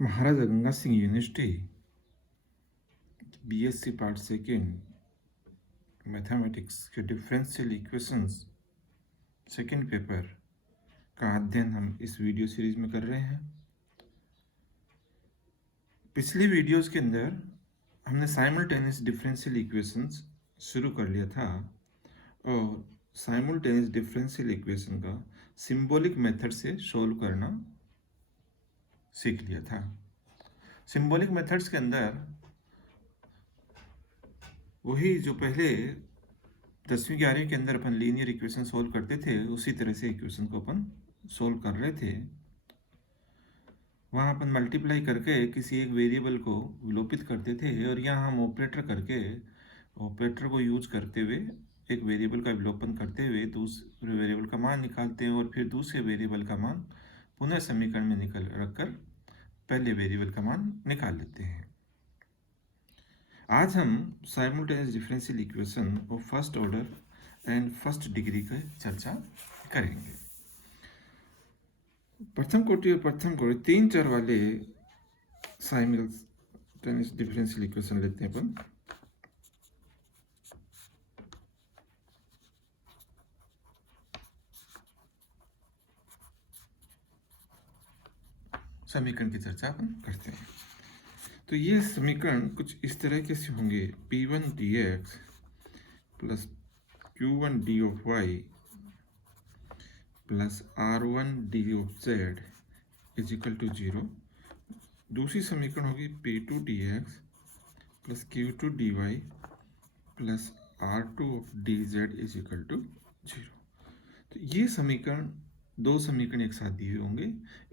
महाराजा Ganga Singh university BSc part second mathematics के differential equations second paper का अध्ययन हम इस वीडियो सीरीज में कर रहे हैं। पिछली वीडियोस के अंदर हमने साइमल्टेनियस डिफरेंशियल इक्वेशंस शुरू कर लिया था और साइमल्टेनियस डिफरेंशियल इक्वेशन का सिंबॉलिक मेथड से सोल्व करना सीख लिया था। सिंबॉलिक मेथड्स के अंदर वही जो पहले 10वीं 11वीं के अंदर अपन लीनियर इक्वेशन सोल्व करते थे, उसी तरह से इक्वेशन को अपन सोल्व कर रहे थे। वहाँ अपन मल्टीप्लाई करके किसी एक वेरिएबल को विलोपित करते थे और यहाँ हम ऑपरेटर को यूज करते हुए एक वेरिएबल का विलोपन करते हुए दूसरे वेरिएबल का मान निकालते हैं और फिर दूसरे वेरिएबल का मान पुनः समीकरण में रखकर पहले वेरिएबल का मान निकाल लेते हैं। आज हम simultaneous differential equation of first order and first degree की चर्चा करेंगे। प्रथम कोटि और प्रथम कोटि 3 चर वाले साइमल्टेनियस डिफरेंशियल इक्वेशन लेते हैं अपन। समीकरण की चर्चा अपन करते हैं। तो ये समीकरण कुछ इस तरह के से होंगे। P1 dx plus Q1 d of y plus R1 d of z is equal to 0। दूसरी समीकरण होगी P2 dx plus Q2 dy plus R2 of dz is equal to 0। तो ये समीकरण दो समीकरण एक साथ दिए होंगे।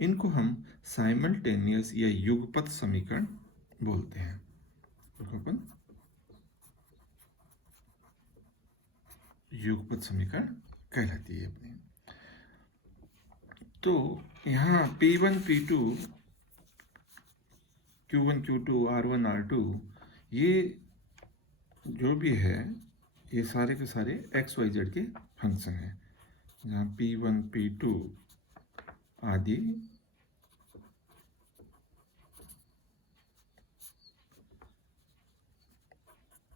इनको हम साइमल्टेनियस या युगपत समीकरण बोलते हैं। अपन युगपत समीकरण कहलाती है अपनी। तो यहाँ P1 P2 Q1 Q2 R1 R2 ये जो भी है ये सारे के सारे एक्स वाई जेड के फंक्शन हैं। जहाँ P1 P2 आदि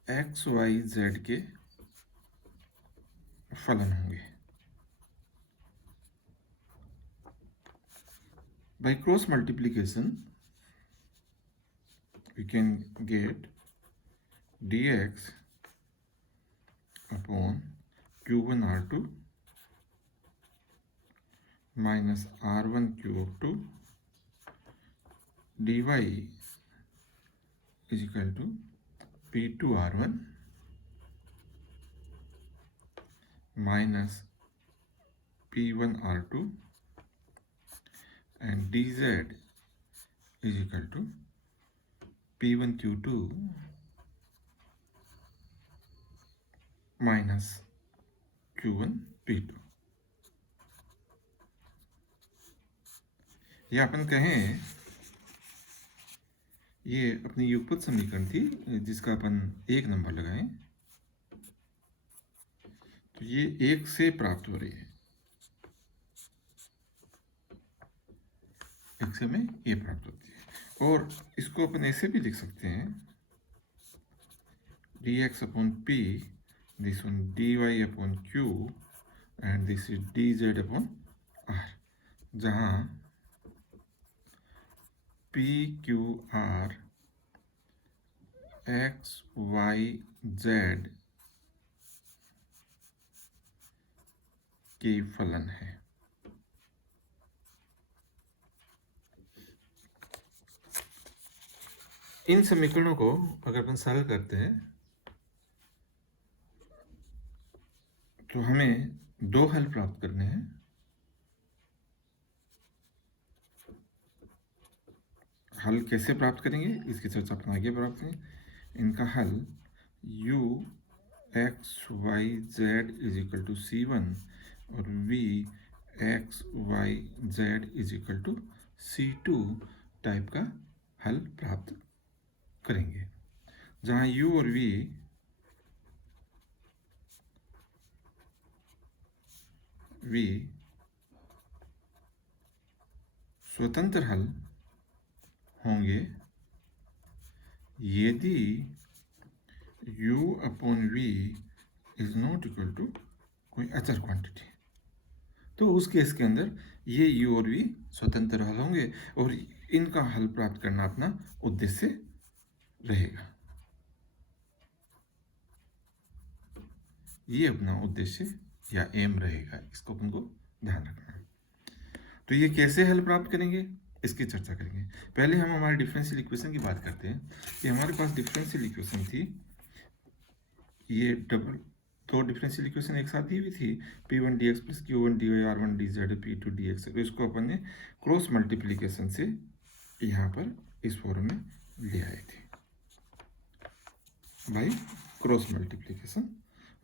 एक्स वाई जेड के फलन होंगे। By cross multiplication we can get dx upon Q1 R2 minus R1 Q of 2 dy is equal to P2 R1 minus P1 R2 and dz is equal to P1 Q2 minus Q1 P2। या अपन कहें ये अपनी युगपत समीकरण थी जिसका अपन 1 number लगाएं तो ये 1 से प्राप्त हो रही है। 1 से में ये प्राप्त होती है और इसको अपन ऐसे भी लिख सकते हैं dx upon p, this one dy upon q and this is dz upon r, जहाँ p q r x y z के फलन है। इन समीकरणों को अगर अपन सरल करते हैं तो हमें 2 हल प्राप्त करने हैं। हल कैसे प्राप्त करेंगे इसकी चर्चा अपन आगे प्राप्त करेंगे। इनका हल u x y z is equal to c1 और v x y z is equal to c2 type का हल प्राप्त करेंगे, जहाँ u और v स्वतंत्र हल होंगे यदि u upon v is not equal to कोई अचर क्वांटिटी। तो उस केस के अंदर ये u और v स्वतंत्र हल होंगे और इनका हल प्राप्त करना अपना उद्देश्य रहेगा। ये अपना उद्देश्य या एम रहेगा, इसको अपन को ध्यान रखना है। तो ये कैसे हल प्राप्त करेंगे इसकी चर्चा करेंगे। पहले हम हमारे डिफरेंशियल इक्वेशन की बात करते हैं कि हमारे पास डिफरेंशियल इक्वेशन थी, ये दो डिफरेंशियल इक्वेशन एक साथ दी हुई थी, p1 dx plus q1 dy r1 dz p2 dx। तो इसको अपन ने क्रॉस मल्टीप्लीकेशन से यहाँ पर इस फॉर्म में ले आए थे बाई क्रॉस मल्टीप्लीकेशन।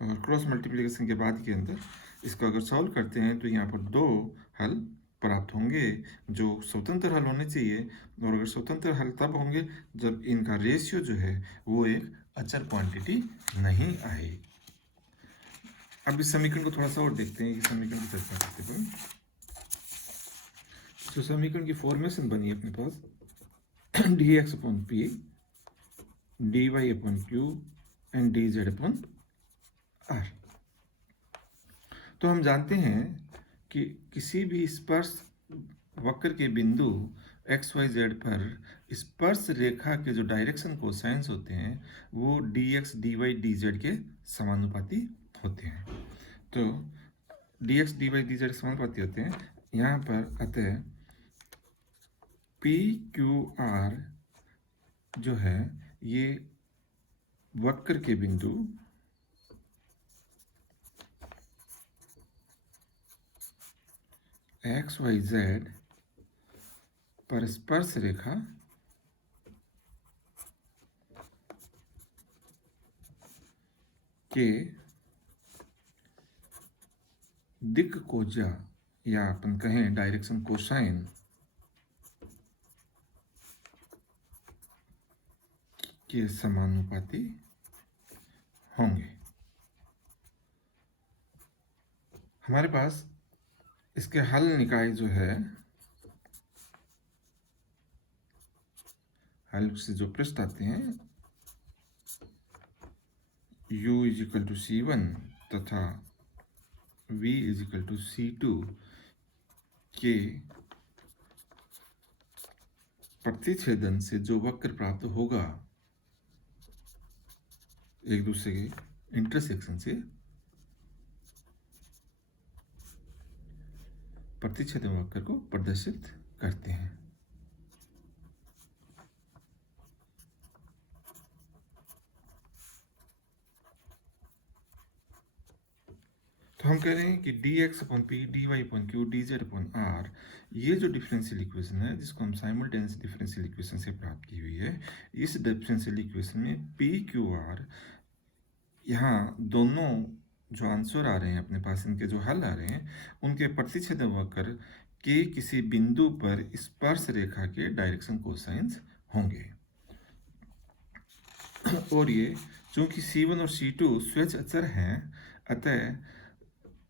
और क्रॉस मल्टीप्लीकेशन के बाद के अंदर इसको अगर सॉल्व करते हैं तो यहाँ पर दो हल प्राप्त होंगे जो स्वतंत्र हल होने चाहिए, और अगर स्वतंत्र हल तब होंगे जब इनका रेशियो जो है वो एक अचर क्वांटिटी नहीं आए। अब इस समीकरण को थोड़ा सा और देखते हैं, इस समीकरण की चर्चा करते हुए। तो समीकरण की फॉर्मेशन बनी अपने पास dx upon p dy upon q and dz upon r। तो हम जानते हैं कि किसी भी स्पर्श वक्र के बिंदु एक्स वाई जेड पर स्पर्श रेखा के जो डायरेक्शन कोसाइंस होते हैं वो dx dy dz के समानुपाती होते हैं। तो dx dy dz समानुपाती होते हैं यहाँ पर। अतः पी क्यू आर जो है ये वक्र के बिंदु एक्स वाई जेड पर स्पर्श रेखा के दिक् कोजा या अपन कहें डायरेक्शन कोसाइन के समानुपाती होंगे। हमारे पास इसके हल निकाय जो है, हल से जो पृष्ठ आते हैं u is equal to c1 तथा v is equal to c2 के प्रतिच्छेदन से जो वक्र प्राप्त होगा एक दूसरे के इंटरसेक्शन से, प्रतिच्छेदन वक्र को प्रदर्शित करते हैं। तो हम कह रहे हैं कि dx upon p dy upon q dz upon r ये जो डिफरेंशियल इक्वेशन है जिसको हम साइमल्टेनियस डिफरेंशियल इक्वेशन से प्राप्त की हुई है, इस डिफरेंशियल इक्वेशन में p q r यहाँ दोनों जो आंसर आ रहे हैं अपने पास, इनके जो हल आ रहे हैं उनके प्रतिच्छेदन वक्र के किसी बिंदु पर स्पर्श रेखा के डायरेक्शन कोसाइंस होंगे। और ये चूंकि c1 और c2 स्वेच्छ अचर हैं, अतः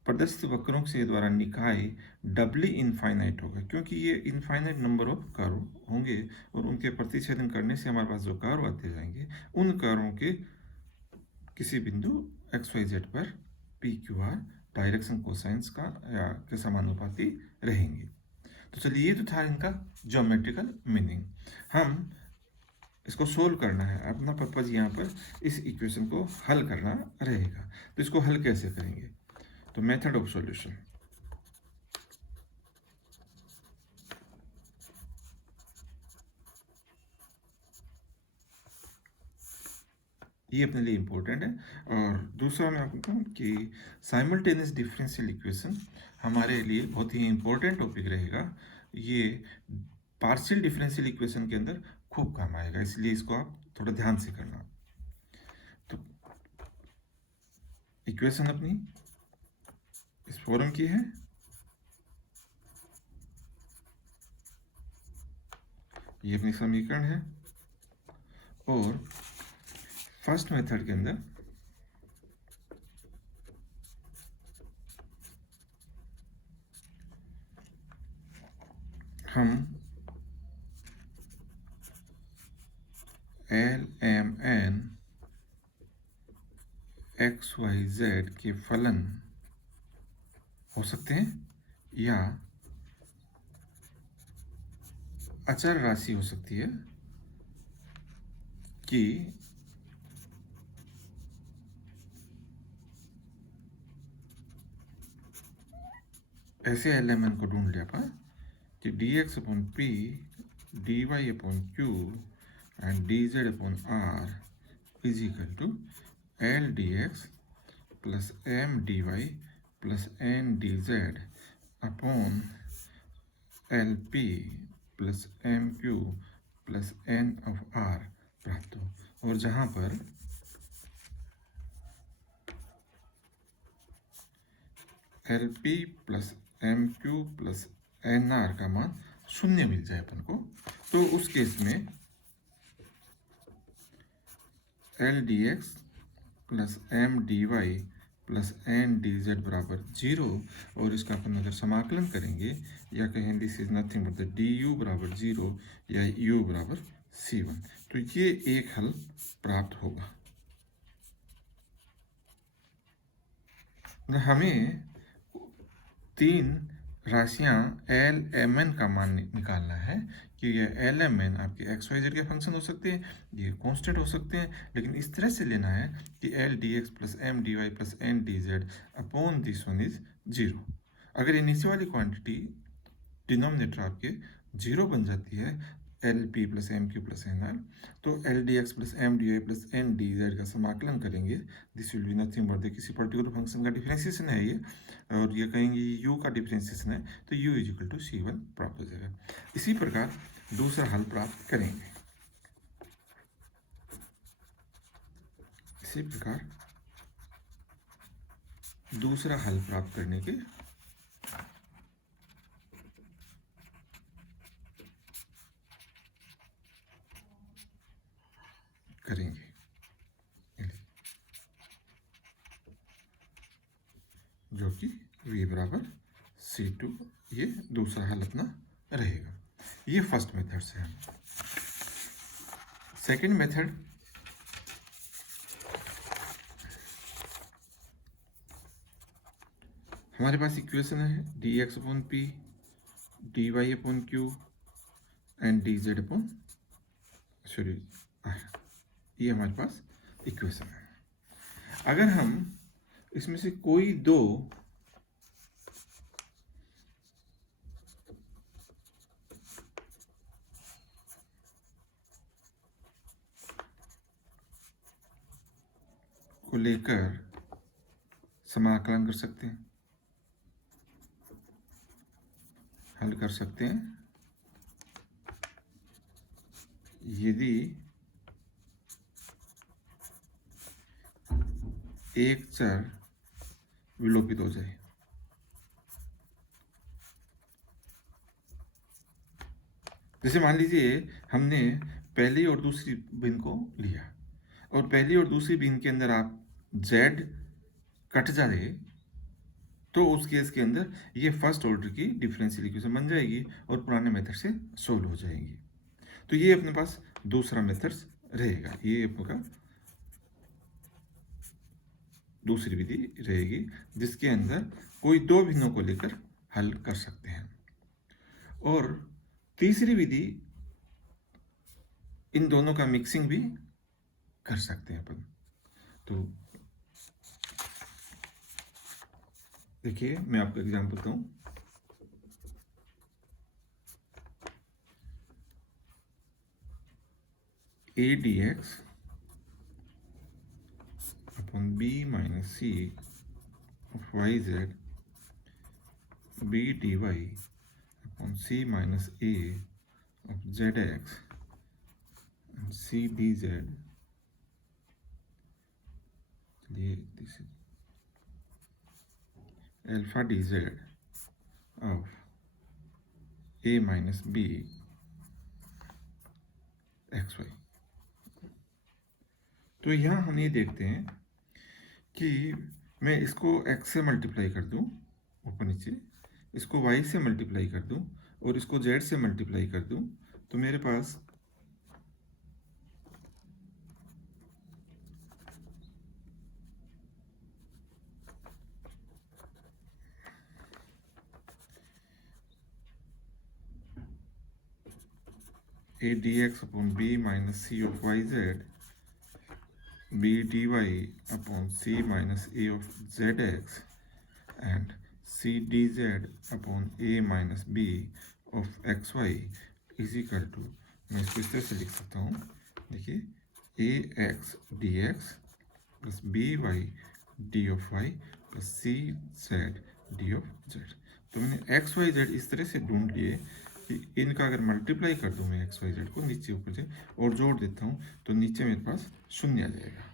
प्रदर्शित वक्रों से द्वारा निकाय डबली इनफाइनाइट होगा, क्योंकि ये इनफाइनाइट नंबर ऑफ कर्व होंगे और उनके प्रतिच्छेदन करने से हमारे पास जो कर्व आते जाएंगे उन कर्वों के किसी बिंदु एक्स वाई जेड पर P Q R direction cosines का या के समानुपाती रहेंगे। तो चलिए ये तो था इनका ज्योमेट्रिकल मीनिंग। हम इसको सोल्व करना है, अपना पर्पज यहाँ पर इस इक्वेशन को हल करना रहेगा। तो इसको हल कैसे करेंगे? तो मेथड ऑफ सॉल्यूशन, ये अपने लिए इम्पोर्टेंट है। और दूसरा मैं आपको कहूँ कि साइमल्टेनियस डिफरेंशियल इक्वेशन हमारे लिए बहुत ही इम्पोर्टेंट टॉपिक रहेगा। ये पार्शियल डिफरेंशियल इक्वेशन के अंदर खूब काम आएगा, इसलिए इसको आप थोड़ा ध्यान से करना। तो इक्वेशन अपनी इस फॉर्म की है, ये अपनी समीकरण है। और फर्स्ट मेथड के अंदर हम l m n x Y z के फलन हो सकते हैं या अचर राशि हो सकती है कि ऐसे एल एम एन को ढूंढ लिया अपन कि d x upon p d Y upon q and d Z upon r is equal to l D x plus M D Y plus N D Z upon l P plus M Q plus n of r प्राप्त हो। और जहाँ पर l P plus M Q plus N r का मान शून्य मिल जाए अपन को, तो उस केस में l D x plus M D Y plus N D z बराबर 0, और इसका अपन अगर समाकलन करेंगे या कहें this is nothing but the D you बराबर 0 या यू बराबर C1, तो ये एक हल प्राप्त होगा। हमें तीन राशियां एल एम एन का मान निकालना है कि ये एल एम एन आपके एक्स वाई जेड के फंक्शन हो सकते हैं, ये कांस्टेंट हो सकते हैं, लेकिन इस तरह से लेना है कि l D x plus M D Y plus N D Z upon this one is 0। अगर ये नीचे वाली क्वांटिटी डिनोमिनेटर आपके 0 बन जाती है L P plus M Q plus N R, तो L D x plus M D Y plus N D Z का समाकलन करेंगे, this will be nothing but किसी पर्टिकुलर फंक्शन का डिफरेंशिएशन है ये, और ये कहेंगे यू का डिफरेंशिएशन है, तो you is equal to C1 प्राप्त हो जाएगा। इसी प्रकार दूसरा हल प्राप्त करेंगे। इसी प्रकार दूसरा हल प्राप्त करने के करेंगे, जो कि v बराबर C2, ये दूसरा हल अपना रहेगा। ये फर्स्ट मेथड से है। सेकंड मेथड हमारे पास इक्वेशन है d x upon p d Y upon q and d Z upon sorry, ये हमारे पास इक्वेशन है। अगर हम इसमें से कोई दो को लेकर समाकलन कर सकते हैं, हल कर सकते हैं, यदि एक चर विलोपित हो जाए। जैसे मान लीजिए हमने पहली और दूसरी बिन को लिया और पहली और दूसरी बिन के अंदर आप z कट जाए, तो उस केस के अंदर ये फर्स्ट ऑर्डर की डिफरेंशियल इक्वेशन बन जाएगी और पुराने मेथड से सोल्व हो जाएगी। तो ये अपने पास दूसरा मेथड रहेगा, ये आपका दूसरी विधि रहेगी जिसके अंदर कोई दो भिन्नों को लेकर हल कर सकते हैं। और तीसरी विधि इन दोनों का मिक्सिंग भी कर सकते हैं अपन। तो देखिए मैं आपको एग्जांपल बताऊं, a D x upon B minus C of Y Z B D Y upon C minus A of Z x c D z, this is alpha d z of a minus b x y. तो यहाँ हम ये देखते हैं कि मैं इसको x से मल्टीप्लाई कर दूँ ऊपर नीचे, इसको y से मल्टीप्लाई कर दूँ और इसको z से मल्टीप्लाई कर दूँ, तो मेरे पास A D x upon B minus C of Y Z, B D Y upon C minus A of Z X and C D Z upon A minus B of X Y is equal to, मैं इसको इस तरह से लिख सकता हूँ, देखिए, A X D x plus B Y D of Y plus C Z D of Z. तो मैंने एक्स वाई जेड इस तरह से ढूंढ लिए कि इनका अगर मल्टीप्लाई कर दूँ मैं एक्स वाई जेड को नीचे ऊपर से और जोड़ देता हूँ तो नीचे मेरे पास शून्य आ जाएगा।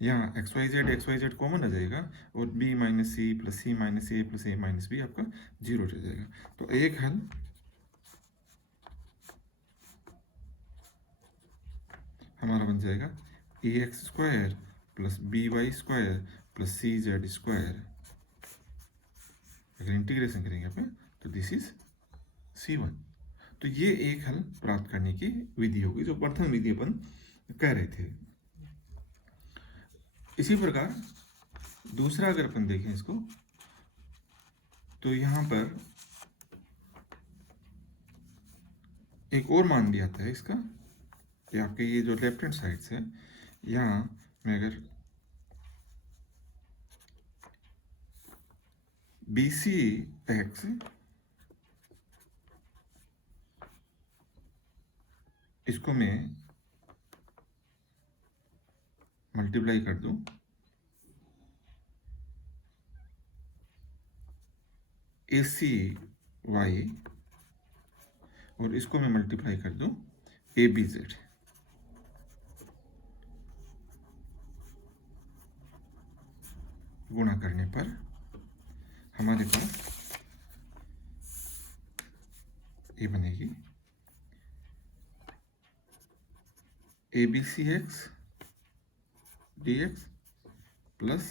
यहाँ एक्स वाई जेड कॉमन आ जाएगा और B minus C plus C minus A plus A minus B आपका जीरो रह जाएगा। तो एक हल हमारा बन जाएगा A X square plus B Y square plus C Z square. अगर इंटीग्रेशन करेंगे अपन तो दिस इज C1। तो ये एक हल प्राप्त करने की विधि होगी जो प्रथम विधि अपन कह रहे थे। इसी प्रकार दूसरा अगर अपन देखें इसको तो यहां पर एक और मान भी आता है इसका कि आपके ये जो लेफ्ट हैंड साइड से यहाँ मैं अगर बी सी एक्स इसको मैं मल्टीप्लाई कर दूं ए सी वाई और इसको मैं मल्टीप्लाई कर दूं ए बी जेड, गुणा करने पर हमारे पास ये बनेगी a B C x D x plus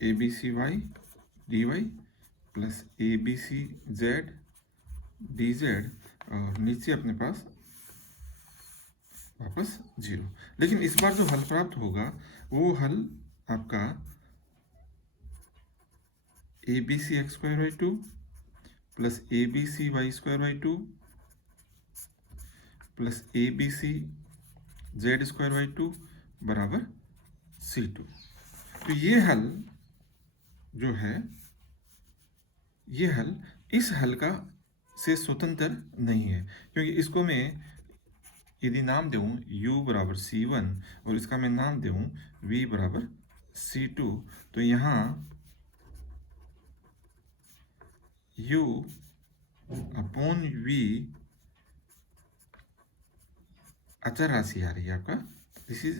A B C y D Y plus A B C Z D z और नीचे अपने पास वापस जीरो। लेकिन इस बार जो हल प्राप्त होगा वो हल आपका a B C x square by two plus A B C Y square by two plus A B C Z square by two बराबर C2। तो ये हल जो है ये हल इस हल का से स्वतंत्र नहीं है, क्योंकि इसको मैं यदि नाम दूं u बराबर C1 और इसका मैं नाम दूं v बराबर C2 तो यहाँ u अपॉन v अचर राशि आ रही है आपका। दिस इज,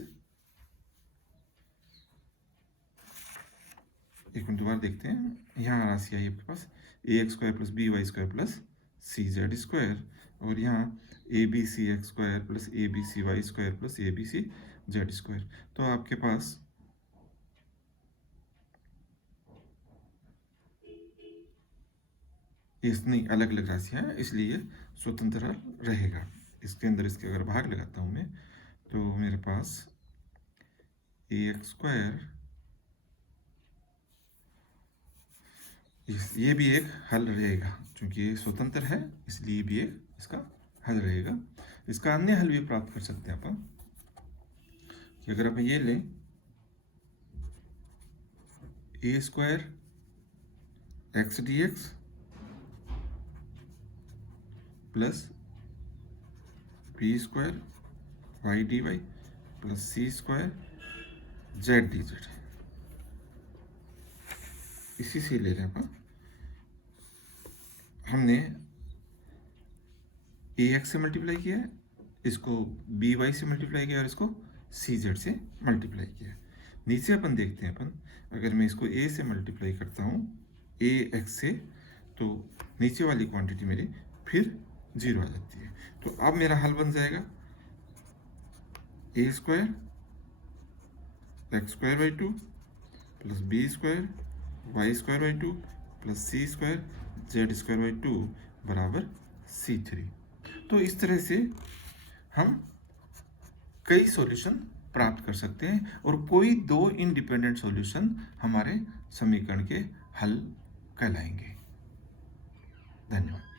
एक मिनट दोबारा देखते हैं, यहाँ राशि आई आपके पास A X square plus B Y square plus C Z square और यहाँ A B C x square plus A B C Y square plus A B C Z square. तो आपके पास इतनी अलग अलग राशियाँ हैं इसलिए स्वतंत्र रहेगा। इसके अंदर इसके अगर भाग लगाता हूँ मैं तो मेरे पास ए एक्स स्क्वायर, ये भी एक हल रहेगा क्योंकि ये स्वतंत्र है इसलिए भी एक इसका हल रहेगा। इसका अन्य हल भी प्राप्त कर सकते हैं अपन कि अगर अपन ये लें A square X D x plus B square Y D Y plus C square Z D Z, इसी से ले रहे हैं अपन। हमने ए एक्स से मल्टीप्लाई किया है, इसको बी वाई से मल्टीप्लाई किया और इसको सी जेड से मल्टीप्लाई किया। नीचे अपन देखते हैं अपन अगर मैं इसको ए से मल्टीप्लाई करता हूँ ए एक्स से तो नीचे वाली क्वांटिटी मेरी फिर जीरो आ जाती है। तो अब मेरा हल बन जाएगा A square X square by two plus B square Y square by two plus C square Z square by two बराबर C3। तो इस तरह से हम कई सॉल्यूशन प्राप्त कर सकते हैं और कोई दो इंडिपेंडेंट सॉल्यूशन हमारे समीकरण के हल कहलाएंगे। धन्यवाद।